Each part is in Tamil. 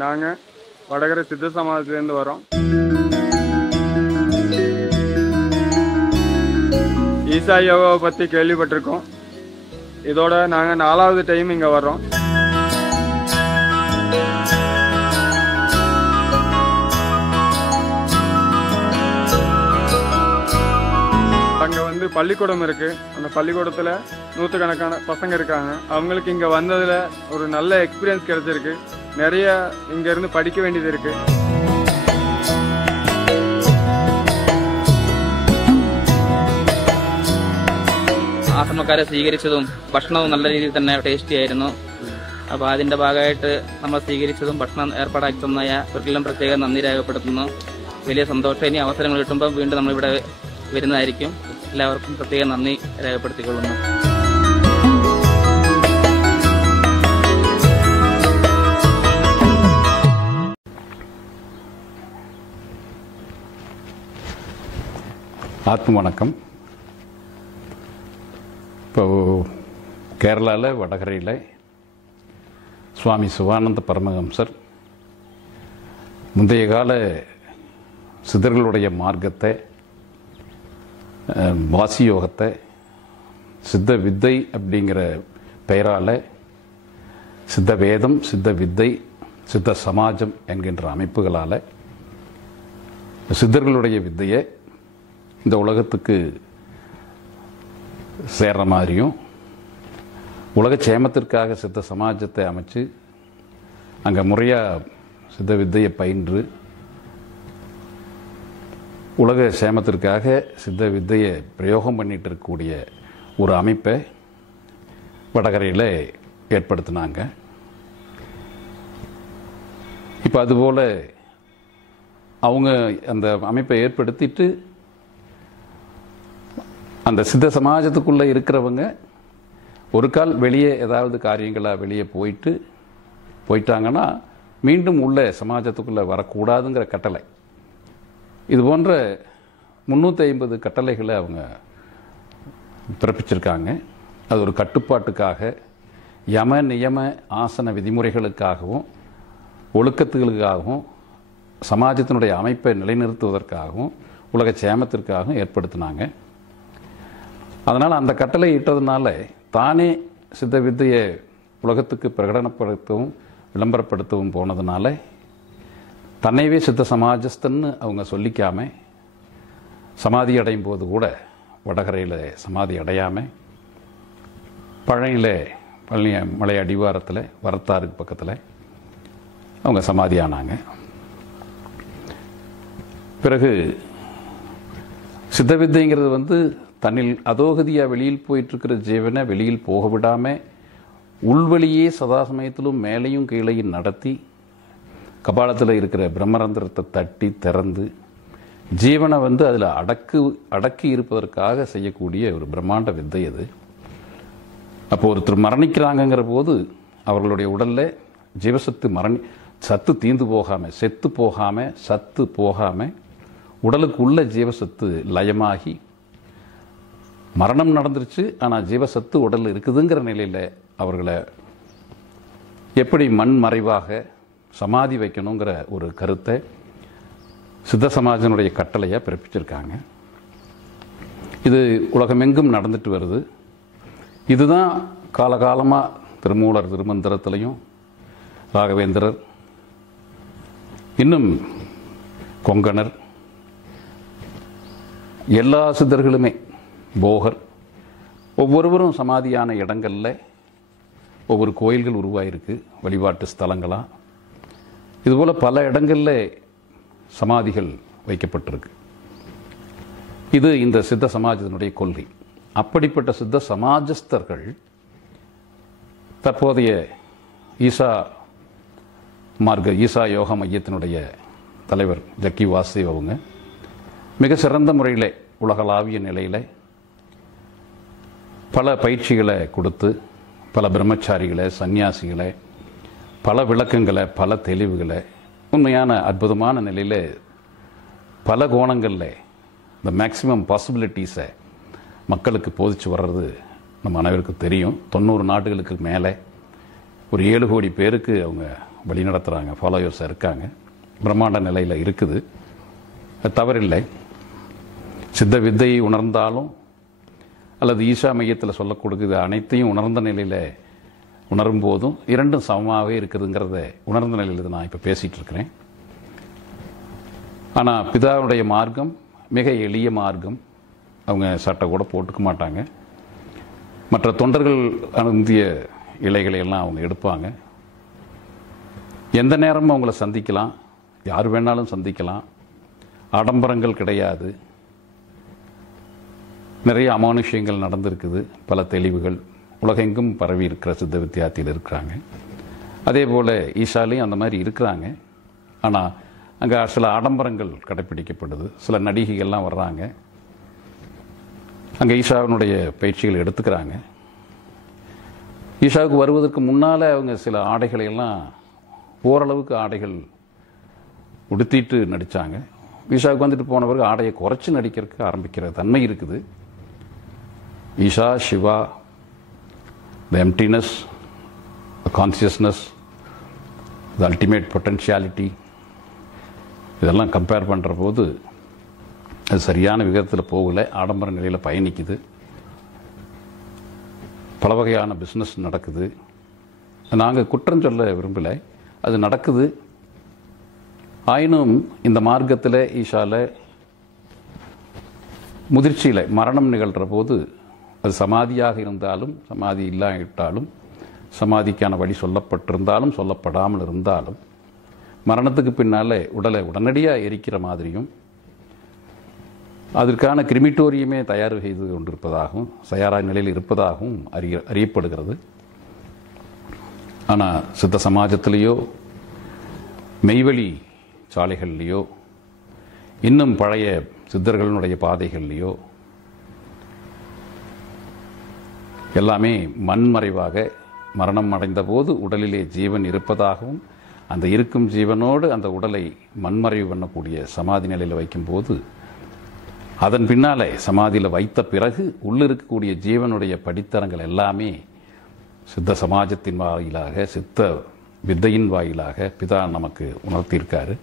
நாங்கள் வடகரை சித்த சமாஜத்துலேருந்து வரோம். ஈசா யோகாவை பற்றி கேள்விப்பட்டிருக்கோம். இதோட நாங்கள் 4வது டைம் இங்கே வர்றோம். அங்கே பள்ளிக்கூடம் இருக்குது. அந்த பள்ளிக்கூடத்தில் நூற்றுக்கணக்கான பசங்க இருக்காங்க. அவங்களுக்கு இங்கே வந்ததில் ஒரு நல்ல எக்ஸ்பீரியன்ஸ் கிடைச்சிருக்கு. நிறைய இங்கேருந்து படிக்க வேண்டியது இருக்குது. ആശ്രമക്കാരെ സ്വീകരിച്ചതും ഭക്ഷണവും നല്ല രീതിയിൽ തന്നെ ടേസ്റ്റി ആയിരുന്നു. അപ്പോൾ അതിൻ്റെ ഭാഗമായിട്ട് നമ്മൾ സ്വീകരിച്ചതും ഭക്ഷണം ഏർപ്പാടാക്കി തന്ന അവർക്കെല്ലാം പ്രത്യേകം നന്ദി രേഖപ്പെടുത്തുന്നു. വലിയ സന്തോഷം. ഇനി അവസരങ്ങൾ കിട്ടുമ്പോൾ വീണ്ടും നമ്മളിവിടെ വരുന്നതായിരിക്കും. എല്ലാവർക്കും പ്രത്യേകം നന്ദി രേഖപ്പെടുത്തിക്കൊള്ളുന്നു. ஆத்ம வணக்கம். இப்போ கேரளாவில் வடகரையில் சுவாமி சிவானந்த பரமஹம்சர் முந்தைய கால சித்தர்களுடைய மார்க்கத்தை, வாசி யோகத்தை, சித்த வித்தை அப்படிங்கிற பெயரால் சித்த வேதம், சித்த வித்தை, சித்த சமாஜம் என்கின்ற அமைப்புகளால் சித்தர்களுடைய வித்தையை இந்த உலகத்துக்கு சேர்ற மாதிரியும், உலக சேமத்திற்காக சித்த சமாஜத்தை அமைச்சு அங்கே முறையாக சித்த வித்தையை பயின்று உலக சேமத்திற்காக சித்த வித்தையை பிரயோகம் பண்ணிட்டு இருக்கக்கூடிய ஒரு அமைப்பை வடகரையில் ஏற்படுத்தினாங்க. இப்போ அதுபோல் அவங்க அந்த அமைப்பை ஏற்படுத்திட்டு அந்த சித்த சமாஜத்துக்குள்ளே இருக்கிறவங்க ஒரு கால் வெளியே ஏதாவது காரியங்களாக வெளியே போயிட்டாங்கன்னா மீண்டும் உள்ள சமாஜத்துக்குள்ளே வரக்கூடாதுங்கிற கட்டளை. இது போன்ற 350 கட்டளைகளை அவங்க பிறப்பிச்சிருக்காங்க. அது ஒரு கட்டுப்பாட்டுக்காக, யம நியம ஆசன விதிமுறைகளுக்காகவும், ஒழுக்கத்துகளுக்காகவும், சமாஜத்தினுடைய அமைப்பை நிலைநிறுத்துவதற்காகவும், உலக சேமத்திற்காகவும் ஏற்படுத்தினாங்க. அதனால் அந்த கட்டளை இட்டதுனால தானே சித்த வித்தையை உலகத்துக்கு பிரகடனப்படுத்தவும் விளம்பரப்படுத்தவும் போனதுனால தன்னைவே சித்த சமாஜஸ்தன்னு அவங்க சொல்லிக்காம சமாதி அடையும் போது கூட வடகரையில் சமாதி அடையாமல் பழனி மலை அடிவாரத்தில் வரத்தாருக்கு பக்கத்தில் அவங்க சமாதி ஆனாங்க. பிறகு சித்த வித்தைங்கிறது தன்னில் அதோகதியாக வெளியில் போயிட்டுருக்கிற ஜீவனை வெளியில் போக விடாமல் உள்வழியே சதா சமயத்திலும் மேலையும் கீழையும் நடத்தி கபாலத்தில் இருக்கிற பிரம்மரந்திரத்தை தட்டி திறந்து ஜீவனை அதில் அடக்கி இருப்பதற்காக செய்யக்கூடிய ஒரு பிரம்மாண்ட வித்தை அது. அப்போ ஒருத்தர் மரணிக்கிறாங்கங்கிற போது அவர்களுடைய உடலில் ஜீவசத்து சத்து தீந்து போகாமல், சத்து போகாமல் உடலுக்கு உள்ள ஜீவசத்து லயமாகி மரணம் நடந்துருச்சு, ஆனால் ஜீவசத்து உடல் இருக்குதுங்கிற நிலையில் அவர்களை எப்படி மண் மறைவாக சமாதி வைக்கணுங்கிற ஒரு கருத்தை சித்த சமாஜனுடைய கட்டளையாக பிறப்பிச்சிருக்காங்க. இது உலகமெங்கும் நடந்துட்டு வருது. இதுதான் காலகாலமாக திருமூலர் திருமந்திரத்திலையும், ராகவேந்திரர், இன்னும் கொங்கணர், எல்லா சித்தர்களுமே, போகர், ஒவ்வொருவரும் சமாதியான இடங்களில் ஒவ்வொரு கோயில்கள் உருவாயிருக்கு, வழிபாட்டு ஸ்தலங்களாக. இதுபோல் பல இடங்களில் சமாதிகள் வைக்கப்பட்டிருக்கு. இது இந்த சித்த சமாஜத்தினுடைய கொள்கை. அப்படிப்பட்ட சித்த சமாஜஸ்தர்கள் தற்போதைய ஈசா யோகா மையத்தினுடைய தலைவர் ஜக்கி வாசுதேவ் அவங்க மிக சிறந்த முறையில் உலகளாவிய நிலையில் பல பயிற்சிகளை கொடுத்து பல பிரம்மச்சாரிகளை, சன்னியாசிகளை, பல விளக்கங்களை, பல தெளிவுகளை, உண்மையான அற்புதமான நிலையில் பல கோணங்களில் இந்த மேக்சிமம் பாசிபிலிட்டிஸை மக்களுக்கு போதிச்சு வர்றது நம்ம அனைவருக்கும் தெரியும். 90 நாடுகளுக்கு மேலே ஒரு 7 கோடி பேருக்கு அவங்க வழி நடத்துகிறாங்க, ஃபாலோயர்ஸாக இருக்காங்க, பிரம்மாண்ட நிலையில் இருக்குது. அது தவறில்லை. சித்த வித்தையை உணர்ந்தாலும் அல்லது ஈஷா மையத்தில் சொல்லக்கூடியது அனைத்தையும் உணர்ந்த நிலையில் உணரும் போதும் இரண்டும் சமமாகவே இருக்குதுங்கிறத உணர்ந்த நிலையில் நான் இப்போ பேசிகிட்டு இருக்கிறேன். ஆனால் பிதாவுடைய மார்க்கம் மிக எளிய மார்க்கம். அவங்க சட்டை கூட போட்டுக்க மாட்டாங்க. மற்ற தொண்டர்கள் அருந்திய இலைகளை எல்லாம் அவங்க எடுப்பாங்க. எந்த நேரமும் அவங்கள சந்திக்கலாம், யார் வேணாலும் சந்திக்கலாம். ஆடம்பரங்கள் கிடையாது. நிறைய அமானுஷ்யங்கள் நடந்திருக்குது. பல தெளிவுகள் உலகெங்கும் பரவி இருக்கிற சித்த வித்தியார்த்தியில் இருக்கிறாங்க. அதே போல் ஈஷாலையும் அந்த மாதிரி இருக்கிறாங்க. ஆனால் அங்கே சில ஆடம்பரங்கள் கடைப்பிடிக்கப்படுது. சில நடிகைகள்லாம் வர்றாங்க, அங்கே ஈஷாவினுடைய பயிற்சிகள் எடுத்துக்கிறாங்க. ஈஷாவுக்கு வருவதற்கு முன்னால் அவங்க சில ஆடைகளை எல்லாம் ஓரளவுக்கு ஆடைகள் உடுத்திட்டு நடித்தாங்க. ஈஷாவுக்கு வந்துட்டு போன பிறகு ஆடையை குறைச்சி நடிக்கிறதுக்கு ஆரம்பிக்கிற தன்மை இருக்குது. Isha, Shiva, the emptiness, the consciousness, the ultimate potentiality, இதெல்லாம் கம்பேர் பண்ணுற போது அது சரியான விதத்தில் போகலை. ஆடம்பர நிலையில் பயணிக்குது. பல வகையான பிஸ்னஸ் நடக்குது. நாங்கள் குற்றம் சொல்ல விரும்பலை, அது நடக்குது. ஆயினும் இந்த மார்க்கத்தில் ஈஷாவில் முதிர்ச்சியில் மரணம் நிகழ்கிற போது அது சமாதியாக இருந்தாலும் சமாதி இல்லாவிட்டாலும் சமாதிக்கான வழி சொல்லப்பட்டிருந்தாலும் சொல்லப்படாமல் இருந்தாலும் மரணத்துக்கு பின்னால் உடலை உடனடியாக எரிக்கிற மாதிரியும் அதற்கான கிரிமிட்டோரியமே தயார் செய்து கொண்டிருப்பதாகவும் தயாராக நிலையில் இருப்பதாகவும் அறியப்படுகிறது. ஆனால் சித்த சமாஜத்திலேயோ மெய்வழி சாலைகள்லேயோ இன்னும் பழைய சித்தர்களுடைய பாதைகள்லேயோ எல்லாமே மண்மறைவாக மரணம் அடைந்த போது உடலிலே ஜீவன் இருப்பதாகவும் அந்த இருக்கும் ஜீவனோடு அந்த உடலை மண்மறைவு பண்ணக்கூடிய சமாதி நிலையில் வைக்கும்போது அதன் பின்னாலே சமாதியில் வைத்த பிறகு உள்ளிருக்கக்கூடிய ஜீவனுடைய படித்தரங்கள் எல்லாமே சித்த சமாஜத்தின் வாயிலாக சித்த வித்தையின் வாயிலாக பிதா நமக்கு உணர்த்தியிருக்காரு.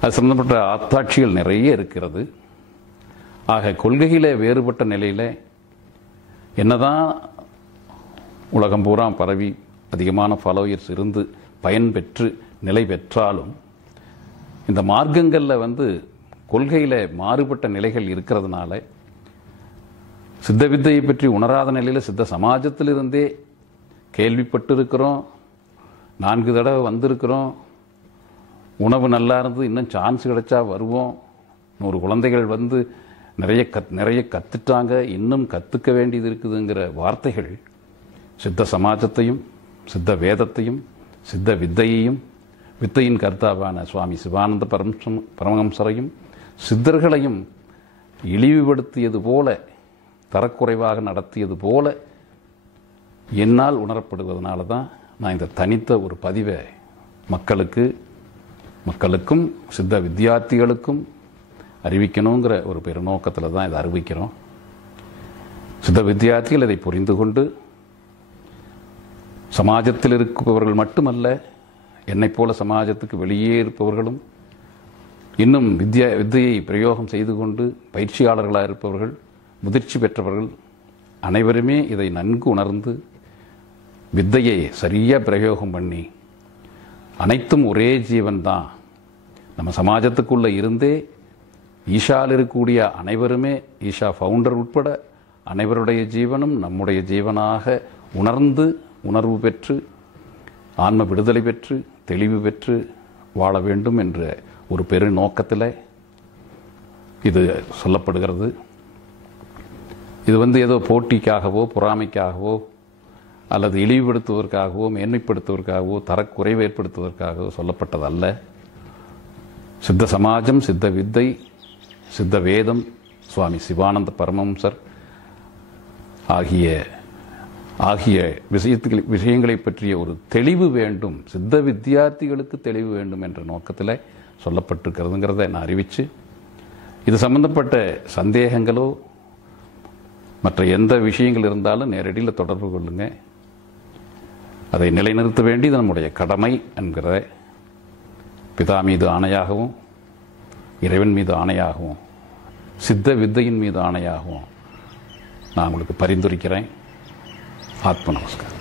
அது சம்பந்தப்பட்ட அத்தாட்சிகள் நிறைய இருக்கிறது. ஆக கொள்கையில் வேறுபட்ட நிலையில் என்னதான் உலகம் பூரா பரவி அதிகமான ஃபாலோயர்ஸ் இருந்து பயன் பெற்று நிலை பெற்றாலும் இந்த மார்க்கங்களில் கொள்கையில் மாறுபட்ட நிலைகள் இருக்கிறதுனால சித்த வித்தையை பற்றி உணராத நிலையில் சித்த சமாஜத்திலிருந்தே கேள்விப்பட்டு இருக்கிறோம், 4 தடவை வந்திருக்கிறோம், உணவு நல்லா இருந்து இன்னும் சான்ஸ் கிடைச்சா வருவோம், 100 குழந்தைகள் நிறைய கற்றுட்டாங்க, இன்னும் கற்றுக்க வேண்டியது இருக்குதுங்கிற வார்த்தைகள் சித்த சமாஜத்தையும் சித்த வேதத்தையும் சித்த வித்தையையும் வித்தையின் கர்த்தாவான சுவாமி சிவானந்த பரமஹம்சரையும் சித்தர்களையும் இழிவுபடுத்தியது போல தரக்குறைவாக நடத்தியது போல என்னால் உணரப்படுவதனால தான் நான் இந்த தனித்த ஒரு பதிவை மக்களுக்கும் சித்த வித்தியார்த்திகளுக்கும் அறிவிக்கணுங்கிற ஒரு பெருநோக்கத்தில் தான் இதை அறிவிக்கிறோம். சித்த வித்தியார்த்திகள் இதை புரிந்து கொண்டு சமாஜத்தில் இருப்பவர்கள் மட்டுமல்ல, என்னைப் போல சமாஜத்துக்கு வெளியே இருப்பவர்களும் இன்னும் வித்தையை பிரயோகம் செய்து கொண்டு பயிற்சியாளர்களாக இருப்பவர்கள் முதிர்ச்சி பெற்றவர்கள் அனைவருமே இதை நன்கு உணர்ந்து வித்தையை சரியாக பிரயோகம் பண்ணி அனைத்தும் ஒரே ஜீவன் தான், நம்ம சமாஜத்துக்குள்ளே இருந்தே ஈஷாவில் இருக்கக்கூடிய அனைவருமே ஈஷா ஃபவுண்டர் உட்பட அனைவருடைய ஜீவனும் நம்முடைய ஜீவனாக உணர்வு பெற்று ஆன்ம விடுதலை பெற்று தெளிவு பெற்று வாழ வேண்டும் என்ற ஒரு பெரு நோக்கத்தில் இது சொல்லப்படுகிறது. இது ஏதோ போட்டிக்காகவோ பொறாமைக்காகவோ அல்லது இழிவுபடுத்துவதற்காகவோ மேன்மைப்படுத்துவதற்காகவோ தரக்குறைவு ஏற்படுத்துவதற்காகவோ சொல்லப்பட்டதல்ல. சித்த சமாஜம், சித்த வித்தை, சித்த வேதம், சுவாமி சிவானந்த பரமஹம்சர் ஆகிய விஷயங்களை பற்றிய ஒரு தெளிவு வேண்டும், சித்த வித்தியார்த்திகளுக்கு தெளிவு வேண்டும் என்ற நோக்கத்தில் சொல்லப்பட்டிருக்கிறதுங்கிறத நான் அறிவித்து, இது சம்பந்தப்பட்ட சந்தேகங்களோ மற்ற எந்த விஷயங்கள் இருந்தாலும் நேரடியில் தொடர்பு கொள்ளுங்க. அதை நிலைநிறுத்த வேண்டியது நம்முடைய கடமை என்கிற பிதா மீது ஆணையாகவும், இறைவன் மீது ஆணையாகவும், சித்த வித்தையின் மீது ஆணையாகவும் நான் உங்களுக்கு பரிந்துரைக்கிறேன். ஆத்ம நமஸ்காரம்.